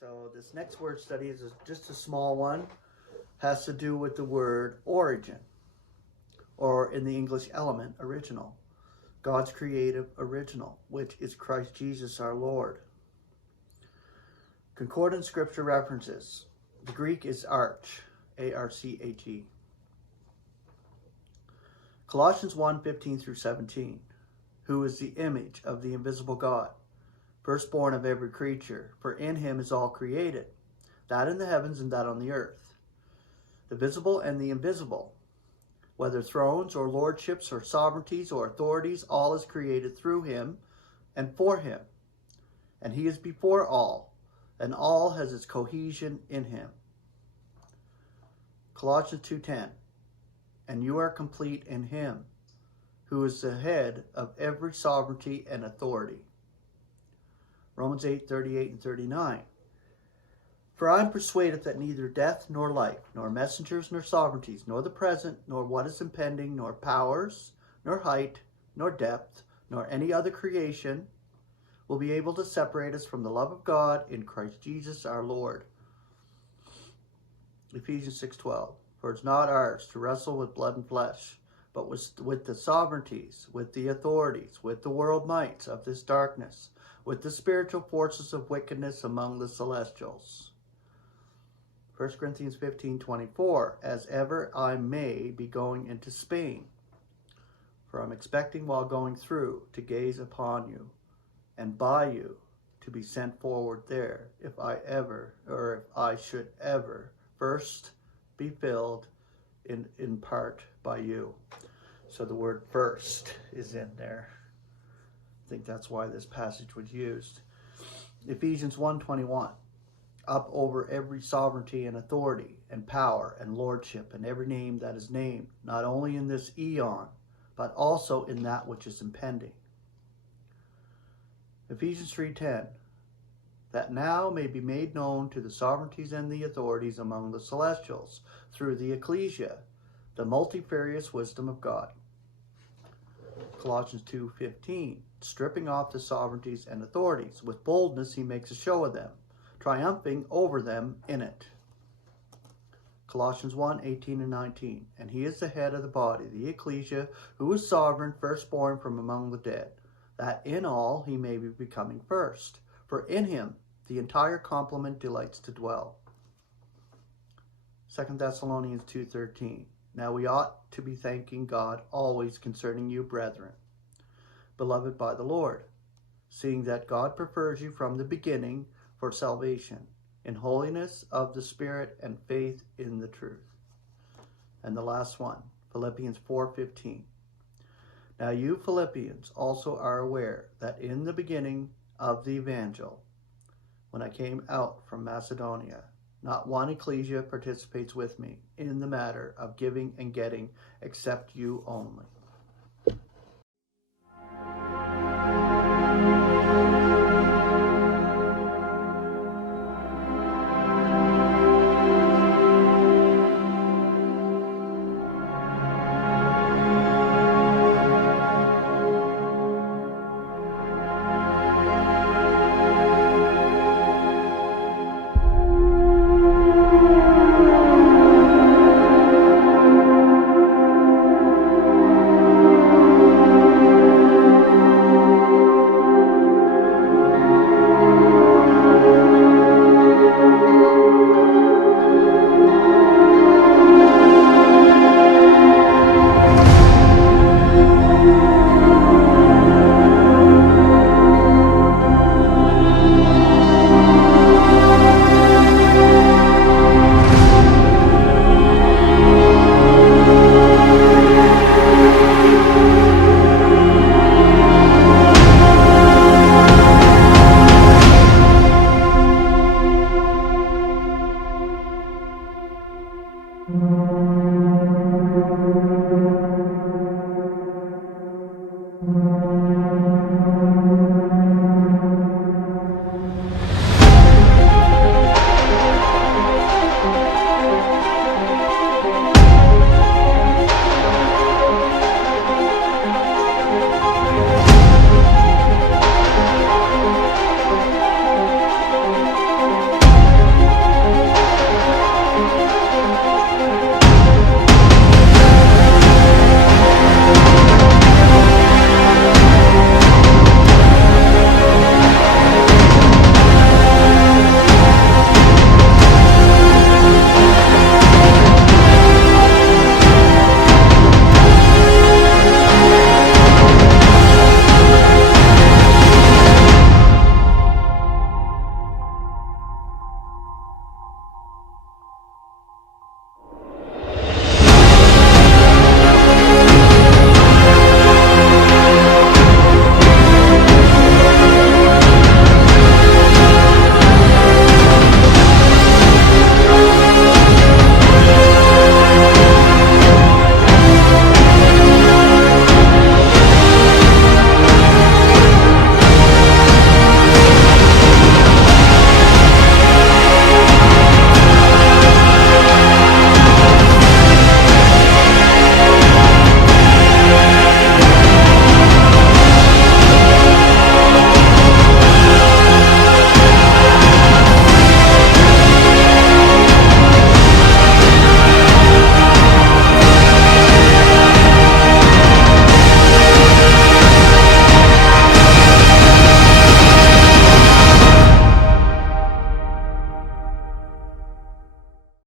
So this next word study is just a small one. Has to do with the word origin, or in the English element, original. God's creative original, which is Christ Jesus our Lord. Concordant scripture references. The Greek is arch, A-R-C-H-E. Colossians 1:15 through 17. Who is the image of the invisible God, firstborn of every creature, for in him is all created, that in the heavens and that on the earth, the visible and the invisible, whether thrones or lordships or sovereignties or authorities, all is created through him and for him. And he is before all, and all has its cohesion in him. Colossians 2:10. And you are complete in him, who is the head of every sovereignty and authority. Romans 8:38 and 39. For I am persuaded that neither death nor life, nor messengers nor sovereignties, nor the present, nor what is impending, nor powers, nor height, nor depth, nor any other creation will be able to separate us from the love of God in Christ Jesus our Lord. Ephesians 6:12. For it's not ours to wrestle with blood and flesh, but with the sovereignties, with the authorities, with the world mights of this darkness, with the spiritual forces of wickedness among the celestials. 1 Corinthians 15:24. As ever I may be going into Spain, for I'm expecting while going through to gaze upon you, and by you to be sent forward there, if I should ever first be filled in part by you. So the word first is in there. I think that's why this passage was used. Ephesians 1:21. Up over every sovereignty and authority and power and lordship and every name that is named, not only in this eon, but also in that which is impending. Ephesians 3:10. That now may be made known to the sovereignties and the authorities among the celestials, through the ecclesia, the multifarious wisdom of God. Colossians 2:15, stripping off the sovereignties and authorities, with boldness he makes a show of them, triumphing over them in it. Colossians 1:18 and 19, and he is the head of the body, the ecclesia, who is sovereign, firstborn from among the dead, that in all he may be becoming first. For in him the entire complement delights to dwell. 2 Thessalonians 2:13. Now we ought to be thanking God always concerning you, brethren, beloved by the Lord, seeing that God prefers you from the beginning for salvation, in holiness of the Spirit and faith in the truth. And the last one, Philippians 4:15. Now you Philippians also are aware that in the beginning of the evangel, when I came out from Macedonia, not one ecclesia participates with me in the matter of giving and getting, except you only. Mm-hmm.